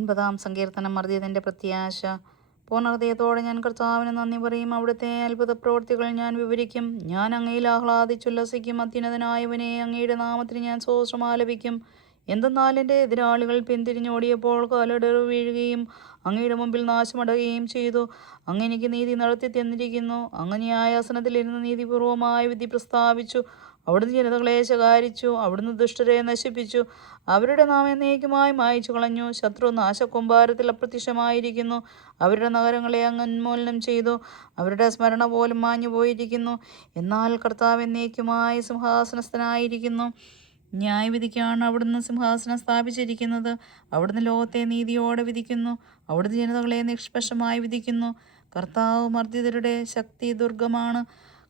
9-ാം സങ്കീർത്തനം. മർദ്ദിതന്റെ പ്രത്യാശ. പൂർണ്ണഹൃദയത്തോടെ ഞാൻ കർത്താവിന് നന്ദി പറയും. അവിടുത്തെ അത്ഭുത പ്രവൃത്തികൾ ഞാൻ വിവരിക്കും. ഞാൻ അങ്ങയിൽ ആഹ്ലാദിച്ചുല്ലസിക്കും. അത്യുന്നതനായവനെ, അങ്ങയുടെ നാമത്തിന് ഞാൻ സ്തോത്രം ആലപിക്കും. എന്തെന്നാൽ എൻ്റെ എതിരാളികൾ പിന്തിരിഞ്ഞോടിയപ്പോൾ കാലിടറി വീഴുകയും അങ്ങയുടെ മുമ്പിൽ നാശമടയുകയും ചെയ്തു. അങ്ങ് എനിക്ക് നീതി നടത്തി തന്നിരിക്കുന്നു. അങ്ങ് ന്യായാസനത്തിലിരുന്ന് നീതിപൂർവമായ വിധി പ്രസ്താവിച്ചു. അവിടുന്ന് ജനതകളെ ശകാരിച്ചു. അവിടുന്ന് ദുഷ്ടരെ നശിപ്പിച്ചു. അവരുടെ നാമം എന്നേക്കുമായി മായ്ച്ചു കളഞ്ഞു. ശത്രു നാശകൂമ്പാരത്തിൽ അപ്രത്യക്ഷമായിരിക്കുന്നു. അവരുടെ നഗരങ്ങളെ അങ്ങ് ഉന്മൂലനം ചെയ്തു. അവരുടെ സ്മരണ പോലും മാഞ്ഞു പോയിരിക്കുന്നു. എന്നാൽ കർത്താവ് എന്നേക്കുമായി സിംഹാസനസ്ഥനായിരിക്കുന്നു. ന്യായവിധിക്കാണ് അവിടുന്ന് സിംഹാസനം സ്ഥാപിച്ചിരിക്കുന്നത്. അവിടുന്ന് ലോകത്തെ നീതിയോടെ വിധിക്കുന്നു. അവിടുന്ന് ജനതകളെ നിഷ്പക്ഷമായി വിധിക്കുന്നു. കർത്താവ് മർദ്ദിതരുടെ ശക്തി ദുർഗമാണ്,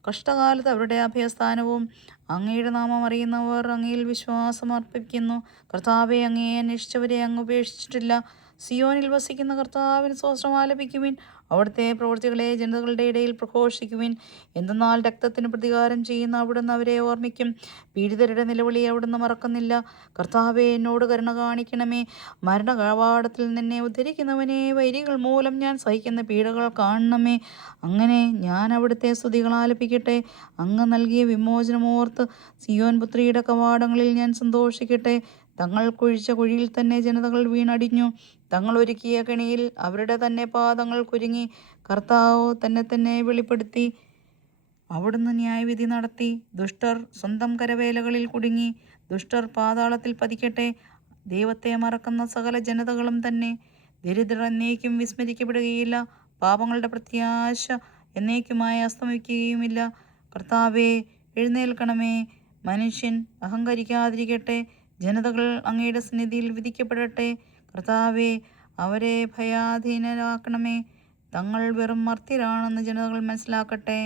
കഷ്ടകാലത്ത് അവരുടെ അഭയസ്ഥാനവും. അങ്ങയുടെ നാമം അറിയുന്നവർ അങ്ങയിൽ വിശ്വാസം അർപ്പിക്കുന്നു. കർത്താവെ, അങ്ങയെ അന്വേഷിച്ചവരെ അങ്ങ് ഉപേക്ഷിച്ചിട്ടില്ല. സിയോനിൽ വസിക്കുന്ന കർത്താവിന് സ്തോത്രം ആലപിക്കുവിൻ. അവിടുത്തെ പ്രവൃത്തികളെ ജനതകളുടെ ഇടയിൽ പ്രഘോഷിക്കുവിൻ. എന്തെന്നാൽ രക്തത്തിന് പ്രതികാരം ചെയ്യുന്ന അവിടുന്ന് അവരെ ഓർമ്മിക്കും. പീഡിതരുടെ നിലവിളി അവിടുന്ന് മറക്കുന്നില്ല. കർത്താവെ, എന്നോട് കരുണ കാണിക്കണമേ. മരണ കവാടത്തിൽ നിന്നെ ഉദ്ധരിക്കുന്നവനെ, വൈരികൾ മൂലം ഞാൻ സഹിക്കുന്ന പീഡകൾ കാണണമേ. അങ്ങനെ ഞാൻ അവിടുത്തെ സ്തുതികൾ ആലപിക്കട്ടെ. അങ്ങ് നൽകിയ വിമോചനമോർത്ത് സിയോൻ പുത്രിയുടെ കവാടങ്ങളിൽ ഞാൻ സന്തോഷിക്കട്ടെ. തങ്ങൾ കുഴിച്ച കുഴിയിൽ തന്നെ ജനതകൾ വീണടിഞ്ഞു. തങ്ങൾ ഒരുക്കിയ കെണിയിൽ അവരുടെ തന്നെ പാദങ്ങൾ കുരുങ്ങി. കർത്താവ് തന്നെ വെളിപ്പെടുത്തി. അവിടുന്ന് ന്യായവിധി നടത്തി. ദുഷ്ടർ സ്വന്തം കരവേലകളിൽ കുടുങ്ങി. ദുഷ്ടർ പാതാളത്തിൽ പതിക്കട്ടെ. ദൈവത്തെ മറക്കുന്ന സകല ജനതകളും തന്നെ. ദരിദ്രർ എന്നേക്കും വിസ്മരിക്കപ്പെടുകയില്ല. പാപങ്ങളുടെ പ്രത്യാശ എന്നേക്കുമായി അസ്തമിക്കുകയുമില്ല. കർത്താവെ, എഴുന്നേൽക്കണമേ. മനുഷ്യൻ അഹങ്കരിക്കാതിരിക്കട്ടെ. ജനതകൾ അങ്ങയുടെ സന്നിധിയിൽ വിധിക്കപ്പെടട്ടെ. കർത്താവെ, അവരെ ഭയാധീനരാക്കണമേ. തങ്ങൾ വെറും മർത്യരാണെന്ന് ജനതകൾ മനസ്സിലാക്കട്ടെ.